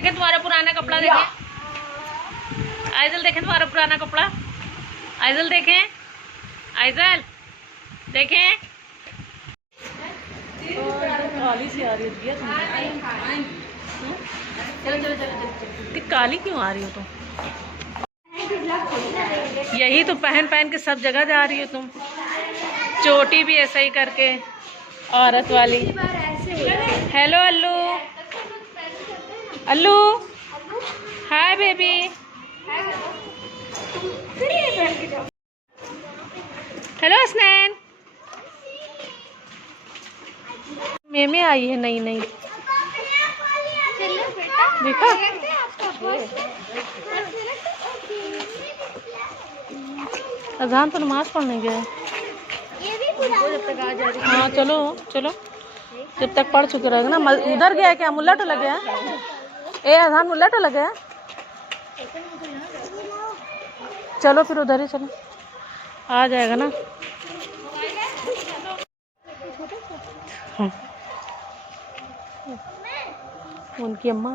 देखें तुम्हारा पुराना कपड़ा, देखें आइजल, देखें तुम्हारा पुराना कपड़ा, आइजल देखें, आइजल देखें। काली सी आ रही है, काली क्यों आ रही हो तुम? यही तो पहन पहन के सब जगह जा रही हो तुम। चोटी भी ऐसा ही करके औरत वाली। हेलो अल्लू, अल्लू हाय बेबी। हेलो स्नैन। मेमे आई है नई नई, देखा? अजान तो नमाज पढ़ने गए। हाँ चलो चलो, जब तक पढ़ चुके रहेगा ना। उधर गया क्या? मुल्ला तो लगे है। ए अजान मुल्ला तो लगे है। चलो फिर उधर ही चलो, आ जाएगा ना। उनकी अम्मा।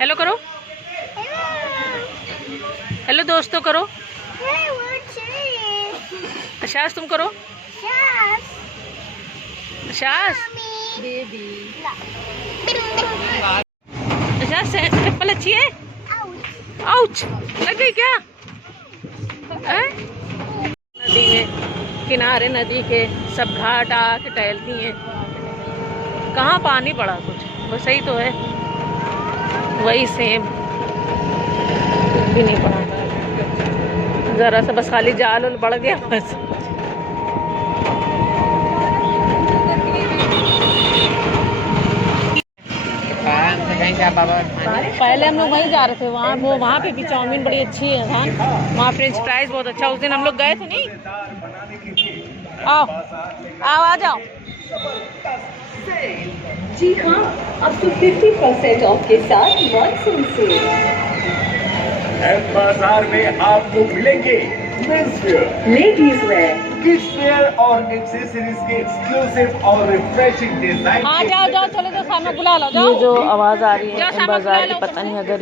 हेलो करो, हेलो दोस्तों करो। अशास तुम करो। अशास अशास चप्पल अच्छी है? आउच लग गई क्या? नदी में किनारे, नदी के सब घाट आके टहलती हैं। कहाँ पानी पड़ा कुछ, बस यही तो है, वही सेम, कुछ भी नहीं पड़ा। जरा सा बस खाली जाल उल बढ़ गया बस। पहले हम लोग वहीं जा रहे थे, वहाँ पे भी चाउमीन बड़ी अच्छी है, वहाँ फ्रेंच फ्राइज बहुत अच्छा। उस दिन हम लोग गए थे नहीं। आओ आओ आ जाओ। जी हाँ, अब तो 50% ऑफ के साथ मॉनसून सेल। बाजार में आपको मिलेंगे men's wear, ladies wear, kids where और एक्सेसरीज के एक्सक्लूसिव और रिफ्रेशिंग डिजाइन। हाँ जाओ जाओ, चलो जाओ, सामने बुला लो। ये जो आवाज़ आ रही है इन बाजार की, पता नहीं अगर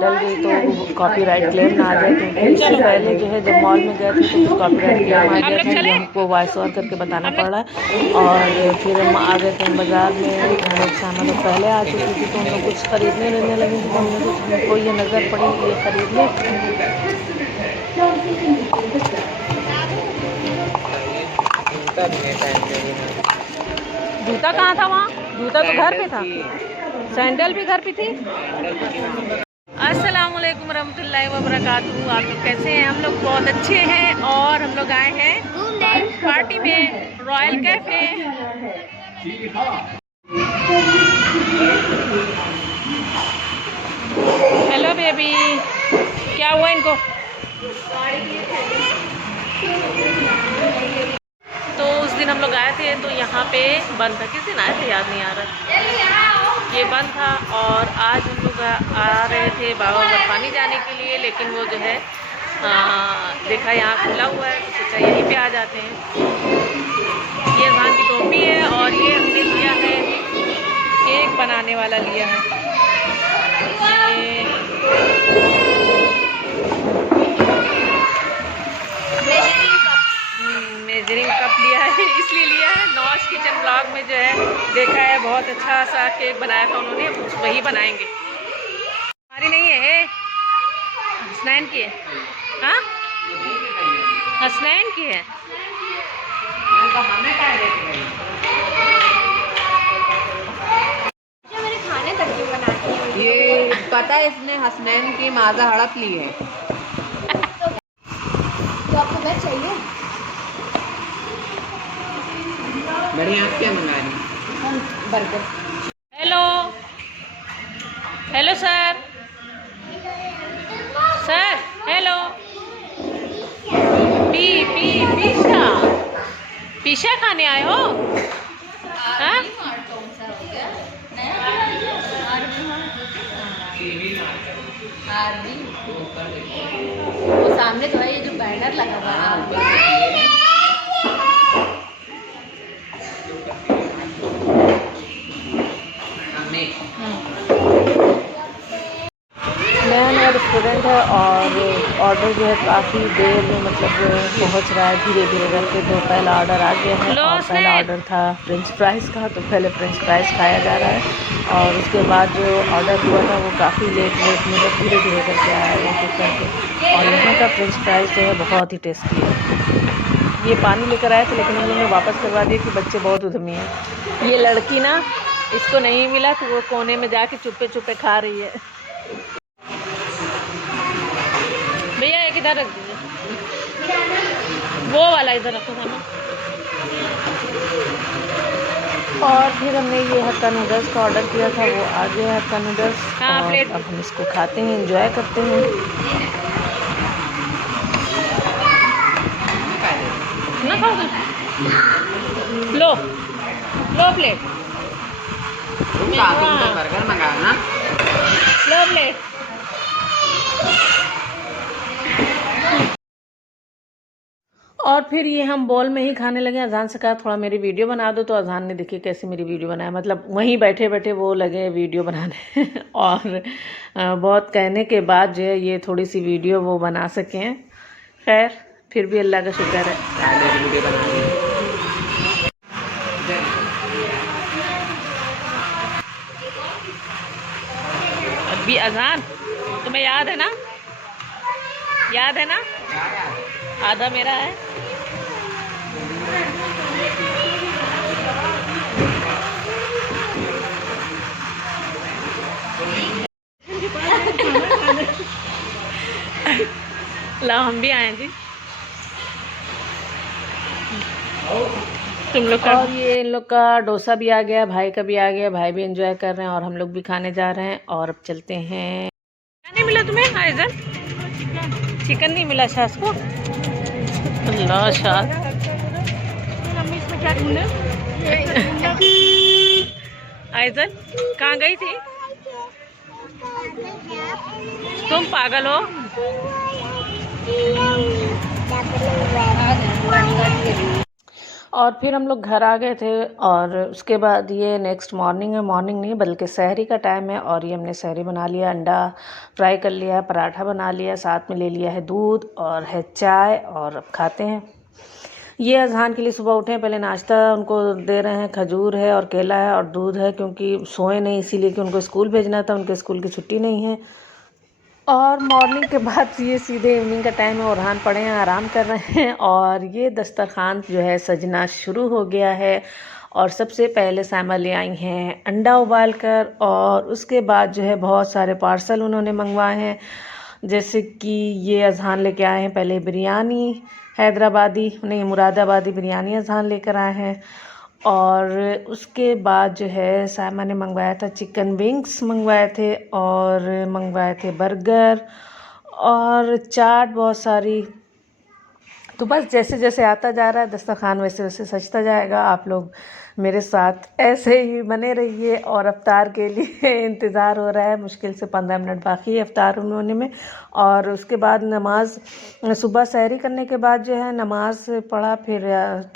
डल गई तो कॉपीराइट क्लेम ना आ जाए। क्योंकि इससे पहले जो है जब मॉल में गए थे तो कॉपीराइट क्लेम आ गया था, जो हमको वॉइस ओवर करके बताना पड़ रहा है। और फिर हम आ गए थे बाजार में, हम लोग पहले आ चुकी थी तो हम लोग कुछ खरीदने रहने लगे थे। हमको ये नज़र पड़ी, ये खरीद ले। जूता कहाँ था? वहाँ जूता तो घर पे था, सैंडल भी घर पे थी। अस्सलाम वालेकुम रहमतुल्लाहि व बरकातहू। आप लोग कैसे हैं? हम लोग बहुत अच्छे हैं। और हम लोग आए हैं पार्टी में, रॉयल कैफे। हेलो बेबी, क्या हुआ इनको? तो उस दिन हम लोग आए थे तो यहाँ पे बंद था। किस दिन आए थे याद नहीं आ रहा, ये बंद था। और आज हम लोग आ रहे थे बाबा बर्फानी जाने के लिए, लेकिन वो जो है देखा यहाँ खुला हुआ है तो सोचा यहीं पे आ जाते हैं। ये धान की टोपी है और ये हमने लिया है केक बनाने वाला लिया है। मेजरिंग कप लिया है, इसलिए लिया है। नौश किचन ब्लॉग में जो है देखा है, बहुत अच्छा सा केक बनाया था उन्होंने, वही बनाएंगे। हमारी नहीं है, हसनैन की है। हाँ हसनैन की है। मेरे खाने तक जो बनाती है ये पता है, इसने हसनैन की माजा हड़प ली है। तो आपको घर चाहिए? बढ़िया, आप क्या मंगा रही? Burger. Hello hello sir, sir hello. Pizza pizza खाने आए हो? हाँ वो सामने तो है, ये जो बैनर लगा हुआ है है और ऑर्डर जो है काफ़ी देर में मतलब पहुंच रहा है धीरे धीरे करके। तो पहला ऑर्डर आ गया है और पहला ऑर्डर था फ्रेंच फ्राइज़ का, तो पहले फ्रेंच फ्राइज़ खाया जा रहा है और उसके बाद जो ऑर्डर हुआ था वो काफ़ी लेट मतलब धीरे धीरे करके आया है कुक करके। और यहाँ का फ्रेंच फ्राइज़ जो है बहुत ही टेस्टी है। ये पानी लेकर आए थे लेकिन हम लोगों ने वापस करवा दिया कि बच्चे बहुत उद्यमी हैं। ये लड़की ना, इसको नहीं मिला तो वो कोने में जाके चुप्पे चुप्पे खा रही है। भैया एक इधर रख दीजिए, वो वाला इधर रखो सामान। और फिर हमने ये हक्का नूडल्स का ऑर्डर किया था, वो आ गया हक्का नूडल्स। और अब हम इसको खाते हैं, एंजॉय करते हैं। ना खाओगे? लो लो प्लेट, बर्गर मंगाओ ना, लो प्लेट। और फिर ये हम बॉल में ही खाने लगे। अजान से कहा थोड़ा मेरी वीडियो बना दो, तो अजान ने देखी कैसे मेरी वीडियो बनाया, मतलब वहीं बैठे बैठे वो लगे वीडियो बनाने और बहुत कहने के बाद जो है ये थोड़ी सी वीडियो वो बना सके हैं। खैर फिर भी अल्लाह का शुक्र है। अभी अजान तुम्हें याद है ना? याद है ना? आधा मेरा है। ला हम भी आए जी तुम लोग का। और ये इन लोग का डोसा भी आ गया, भाई का भी आ गया, भाई भी एंजॉय कर रहे हैं और हम लोग भी खाने जा रहे हैं। और अब चलते हैं। क्या नहीं मिला तुम्हें आयजन? चिकन नहीं मिला शास को? अल्लाह शास आयजन कहाँ गई थी तुम? पागल हो? और फिर हम लोग घर आ गए थे और उसके बाद ये नेक्स्ट मॉर्निंग है, मॉर्निंग नहीं बल्कि सहरी का टाइम है। और ये हमने सहरी बना लिया, अंडा फ्राई कर लिया, पराठा बना लिया, साथ में ले लिया है दूध और है चाय और अब खाते हैं। ये अजहान के लिए सुबह उठे हैं, पहले नाश्ता उनको दे रहे हैं, खजूर है और केला है और दूध है, क्योंकि सोए नहीं इसीलिए कि उनको स्कूल भेजना था, उनके स्कूल की छुट्टी नहीं है। और मॉर्निंग के बाद ये सीधे इवनिंग का टाइम है, ओरहान पड़े हैं, आराम कर रहे हैं। और ये दस्तरखान जो है सजना शुरू हो गया है। और सबसे पहले सामा ले आई हैं अंडा उबाल कर, और उसके बाद जो है बहुत सारे पार्सल उन्होंने मंगवाए हैं। जैसे कि ये अजहान लेके आए हैं पहले बिरयानी हैदराबादी, नहीं मुरादाबादी बिरयानी अजहान लेकर आए हैं। और उसके बाद जो है सामा ने मंगवाया था चिकन विंग्स मंगवाए थे, और मंगवाए थे बर्गर और चाट बहुत सारी। तो बस जैसे जैसे आता जा रहा है दस्तरखान वैसे वैसे सजता जाएगा। आप लोग मेरे साथ ऐसे ही बने रहिए। और अफ्तार के लिए इंतज़ार हो रहा है, मुश्किल से 15 मिनट बाकी है अफ्तार होने में। और उसके बाद नमाज, सुबह सहरी करने के बाद जो है नमाज पढ़ा, फिर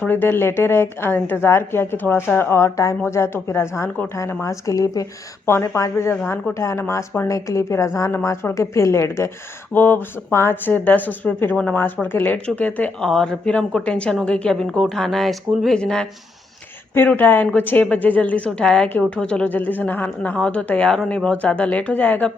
थोड़ी देर लेटे रहे, इंतज़ार किया कि थोड़ा सा और टाइम हो जाए, तो फिर अजहान को उठाया नमाज़ के लिए। फिर 4:45 बजे अजहान को उठाया नमाज़ पढ़ने के लिए, फिर अजहान नमाज़ पढ़ के फिर लेट गए। वो 5 से 10 उस पर फिर वो नमाज़ पढ़ के लेट चुके थे। और फिर हमको टेंशन हो गई कि अब इनको उठाना है, स्कूल भेजना है। फिर उठाया इनको 6 बजे, जल्दी से उठाया कि उठो चलो जल्दी से नहाओ तो तैयार हो, नहीं बहुत ज़्यादा लेट हो जाएगा।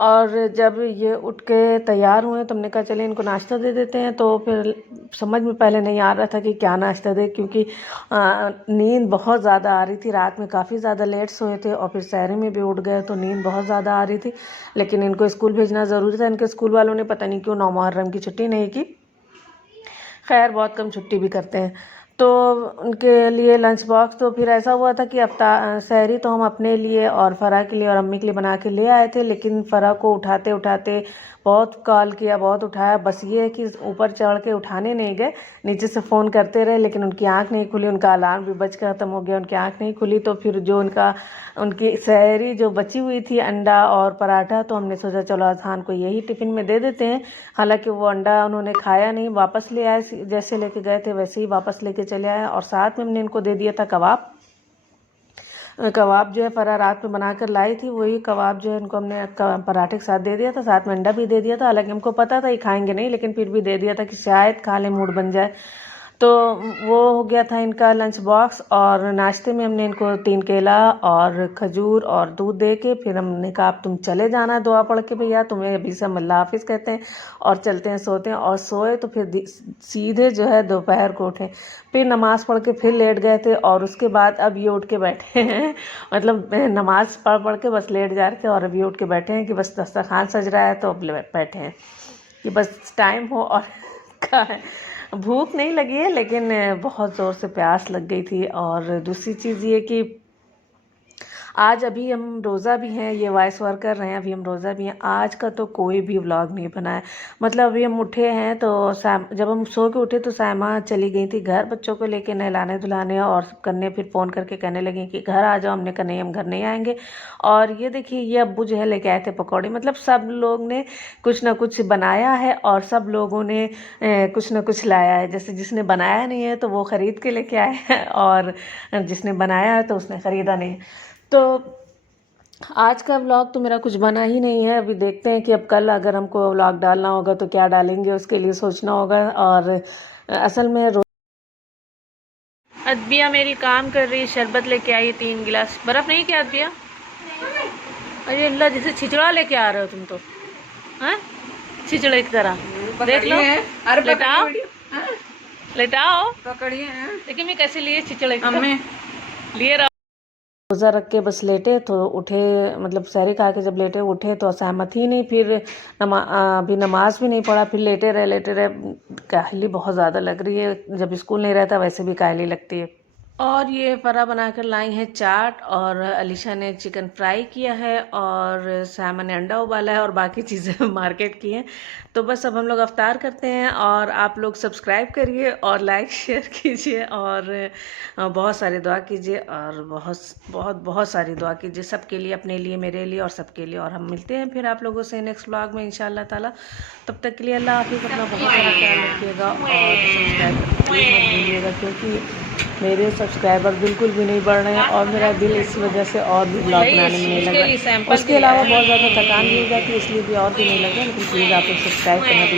और जब ये उठ के तैयार हुए तो हमने कहा चले इनको नाश्ता दे देते हैं। तो फिर समझ में पहले नहीं आ रहा था कि क्या नाश्ता दे, क्योंकि नींद बहुत ज़्यादा आ रही थी, रात में काफ़ी ज़्यादा लेट सोए थे और फिर सहरी में भी उठ गए तो नींद बहुत ज़्यादा आ रही थी। लेकिन इनको स्कूल भेजना ज़रूरी था, इनके स्कूल वालों ने पता नहीं क्यों 9 मुहर्रम की छुट्टी नहीं की। खैर बहुत कम छुट्टी भी करते हैं। तो उनके लिए लंच बॉक्स, तो फिर ऐसा हुआ था कि सहरी तो हम अपने लिए और फ़रा के लिए और अम्मी के लिए बना के ले आए थे। लेकिन फ़रा को उठाते उठाते बहुत कॉल किया, बहुत उठाया, बस ये है कि ऊपर चढ़ के उठाने नहीं गए, नीचे से फ़ोन करते रहे, लेकिन उनकी आंख नहीं खुली। उनका अलार्म भी बज के ख़त्म हो गया, उनकी आंख नहीं खुली। तो फिर जो उनकी सहरी जो बची हुई थी अंडा और पराठा, तो हमने सोचा चलो अजहान को यही टिफ़िन में दे देते हैं। हालांकि वो अंडा उन्होंने खाया नहीं, वापस ले आए, जैसे लेके गए थे वैसे ही वापस लेके चले आए। और साथ में हमने इनको दे दिया था कबाब। कबाब जो है फरा रात में बना कर लाई थी, वही कबाब जो है इनको हमने पराठे के साथ दे दिया था, साथ में अंडा भी दे दिया था। हालांकि हमको पता था ये खाएंगे नहीं, लेकिन फिर भी दे दिया था कि शायद खा ले, मूड बन जाए। तो वो हो गया था इनका लंच बॉक्स। और नाश्ते में हमने इनको 3 केला और खजूर और दूध दे के फिर हमने कहा अब तुम चले जाना दुआ पढ़ के भैया, तुम्हें अभी से हम अल्लाह हाफिज़ कहते हैं और चलते हैं सोते हैं। और सोए तो फिर सीधे जो है दोपहर को उठे, फिर नमाज़ पढ़ के फिर लेट गए थे। और उसके बाद अब ये उठ के बैठे हैं मतलब नमाज़ पढ़ के बस लेट जा रहे थे और अभी उठ के बैठे हैं कि बस दस्तरखान सज रहा है तो अब बैठे हैं कि बस टाइम हो। और भूख नहीं लगी है, लेकिन बहुत ज़ोर से प्यास लग गई थी। और दूसरी चीज़ ये कि आज अभी हम रोज़ा भी हैं, ये वॉइस ओवर कर रहे हैं, अभी हम रोज़ा भी हैं। आज का तो कोई भी व्लॉग नहीं बना है। मतलब अभी हम उठे हैं तो जब हम सो के उठे तो सायमा चली गई थी घर बच्चों को लेके नहलाने धुलाने और सब करने। फिर फ़ोन करके कहने लगी कि घर आ जाओ। हमने कहा नहीं, हम घर नहीं आएंगे। और ये देखिए ये अब्बू जो है लेके आए थे पकौड़े। मतलब सब लोग ने कुछ ना कुछ बनाया है और सब लोगों ने कुछ ना कुछ लाया है। जैसे जिसने बनाया नहीं है तो वो ख़रीद के लेके आए हैं, और जिसने बनाया है तो उसने ख़रीदा नहीं। तो आज का व्लॉग तो मेरा कुछ बना ही नहीं है। अभी देखते हैं कि अब कल अगर हमको व्लॉग डालना होगा तो क्या डालेंगे, उसके लिए सोचना होगा। और असल में अदबिया मेरी काम कर रही है, शरबत लेके आई 3 गिलास। बर्फ़ नहीं क्या अदबिया? अरे अल्लाह, जैसे छिचड़ा लेके आ रहे हो तुम तो, हैं छिचड़े की तरह। देख लो, लेटाओ लेटाओ, देखिए मैं कैसे लिए छिचड़े लिए रहा। रोज़ा रख के बस लेटे तो उठे, मतलब सहरी खा के जब लेटे उठे तो सहमत ही नहीं। फिर अभी नमाज भी नहीं पढ़ा, फिर लेटे रहे। काहली बहुत ज़्यादा लग रही है, जब स्कूल नहीं रहता वैसे भी काहली लगती है। और ये फरा बनाकर लाई है चाट, और अलीशा ने चिकन फ्राई किया है, और सायमा ने अंडा उबाला है, और बाकी चीज़ें मार्केट की हैं। तो बस अब हम लोग अफ्तार करते हैं। और आप लोग सब्सक्राइब करिए और लाइक शेयर कीजिए, और बहुत सारी दुआ कीजिए, और बहुत बहुत बहुत सारी दुआ कीजिए सबके लिए, अपने लिए, मेरे लिए और सबके लिए। और हम मिलते हैं फिर आप लोगों से नेक्स्ट व्लॉग में इंशाल्लाह ताला। तब तक के लिए अल्लाह हाफिज़। अपना बहुत सारा ख्याल रखिएगा और सब्सक्राइब मत भूलिएगा, क्योंकि मेरे सब्सक्राइबर बिल्कुल भी नहीं बढ़ रहे हैं और मेरा दिल इस वजह से और भी ब्लॉग बनाने में नहीं लगा। उसके अलावा बहुत ज़्यादा थकान भी हो जाती है, इसलिए भी और भी नहीं लगा। लेकिन प्लीज़ आप लोग सब्सक्राइब करना बिल्कुल